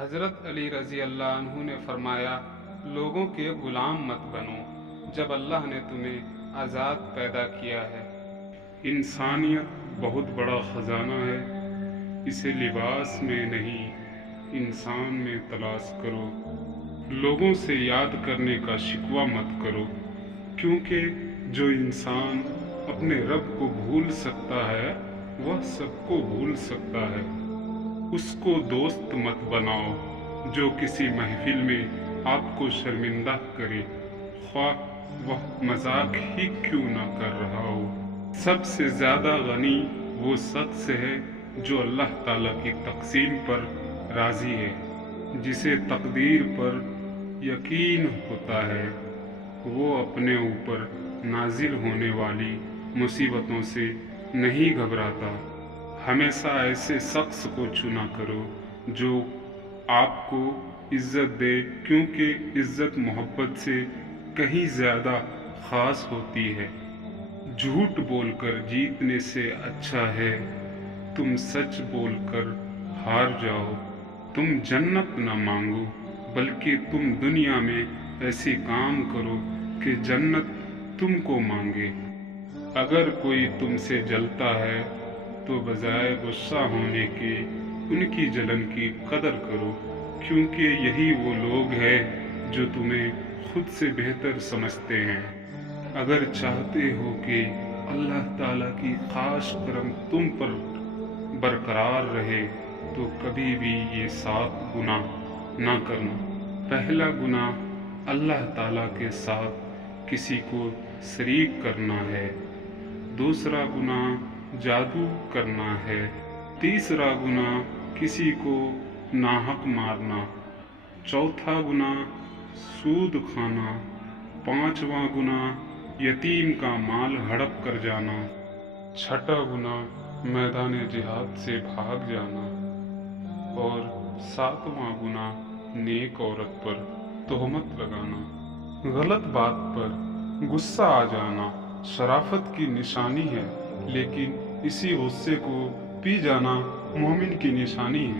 حضرت علی رضی اللہ عنہ نے فرمایا، لوگوں کے غلام مت بنو جب اللہ نے تمہیں آزاد پیدا کیا ہے۔ انسانیت بہت بڑا خزانہ ہے، اسے لباس میں نہیں انسان میں تلاش کرو۔ لوگوں سے یاد کرنے کا شکوہ مت کرو، کیونکہ جو انسان اپنے رب کو بھول سکتا ہے وہ سب کو بھول سکتا ہے۔ اس کو دوست مت بناؤ جو کسی محفل میں آپ کو شرمندہ کرے، خواہ وہ مذاق ہی کیوں نہ کر رہا ہو۔ سب سے زیادہ غنی وہ شخص ہے جو اللہ تعالیٰ کی تقسیم پر راضی ہے، جسے تقدیر پر یقین ہوتا ہے۔ وہ اپنے اوپر نازل ہونے والی مصیبتوں سے نہیں گھبراتا۔ ہمیشہ ایسے شخص کو چنا کرو جو آپ کو عزت دے، کیونکہ عزت محبت سے کہیں زیادہ خاص ہوتی ہے۔ جھوٹ بول کر جیتنے سے اچھا ہے تم سچ بول کر ہار جاؤ۔ تم جنت نہ مانگو، بلکہ تم دنیا میں ایسے کام کرو کہ جنت تم کو مانگے۔ اگر کوئی تم سے جلتا ہے تو بجائے غصہ ہونے کے ان کی جلن کی قدر کرو، کیونکہ یہی وہ لوگ ہیں جو تمہیں خود سے بہتر سمجھتے ہیں۔ اگر چاہتے ہو کہ اللہ تعالیٰ کی خاص کرم تم پر برقرار رہے تو کبھی بھی یہ 7 گناہ نہ کرنا۔ پہلا گناہ اللہ تعالیٰ کے ساتھ کسی کو شریک کرنا ہے۔ دوسرا گناہ جادو کرنا ہے۔ تیسرا گناہ کسی کو ناحق مارنا۔ چوتھا گناہ سود کھانا۔ پانچواں گناہ یتیم کا مال ہڑپ کر جانا۔ چھٹا گناہ میدان جہاد سے بھاگ جانا۔ اور 7واں گناہ نیک عورت پر تہمت لگانا۔ غلط بات پر غصہ آ جانا شرافت کی نشانی ہے، لیکن اسی غصے کو پی جانا مومن کی نشانی ہے۔